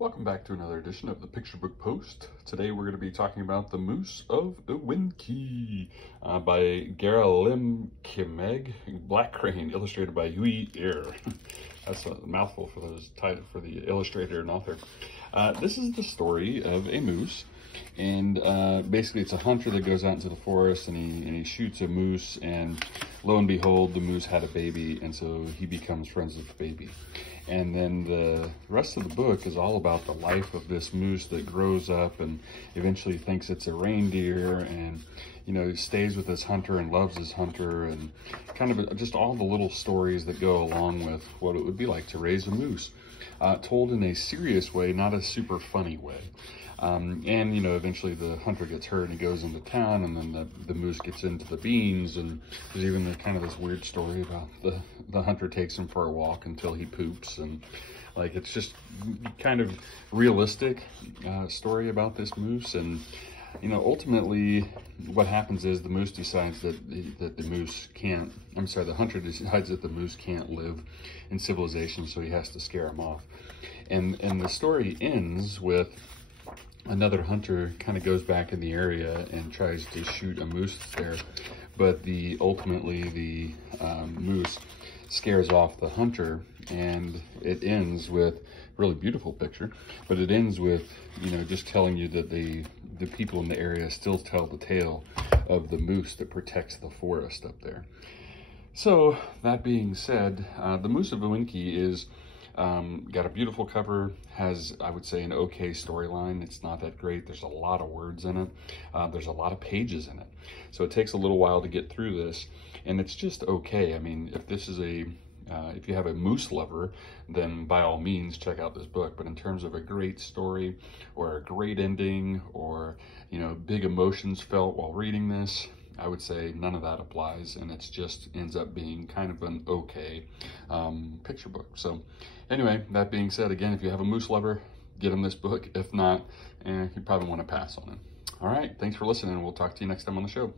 Welcome back to another edition of the Picture Book Post. Today we're going to be talking about The Moose of Ewenki by Geralim Kimeg, Black Crane, illustrated by Hui Er. That's a mouthful for those title for the illustrator and author. This is the story of a moose, and basically it's a hunter that goes out into the forest and he shoots a moose, and lo and behold, the moose had a baby, and so he becomes friends with the baby. And then the rest of the book is all about the life of this moose that grows up and eventually thinks it's a reindeer, and stays with this hunter and loves his hunter, and kind of just all the little stories that go along with what it would be like to raise a moose, told in a serious way, not a super funny way. And eventually the hunter gets hurt and he goes into town, and then the moose gets into the beans, and there's even this weird story about the hunter takes him for a walk until he poops, and it's just kind of realistic story about this moose. And ultimately what happens is the moose decides that the hunter decides that the moose can't live in civilization, so he has to scare him off. And the story ends with another hunter kind of goes back in the area and tries to shoot a moose there, but ultimately the moose scares off the hunter, and it ends with really beautiful picture, but it ends with just telling you that the people in the area still tell the tale of the moose that protects the forest up there. So that being said, the Moose of Ewenki is got a beautiful cover, has, I would say, an okay storyline. It's not that great. There's a lot of words in it. There's a lot of pages in it. So it takes a little while to get through this, and it's just okay. I mean, if this is if you have a moose lover, then by all means check out this book. But in terms of a great story or a great ending, or big emotions felt while reading this, I would say none of that applies, and it just ends up being kind of an okay picture book. So anyway, that being said, again, if you have a moose lover, get him this book. If not, you probably want to pass on it. All right, thanks for listening. We'll talk to you next time on the show.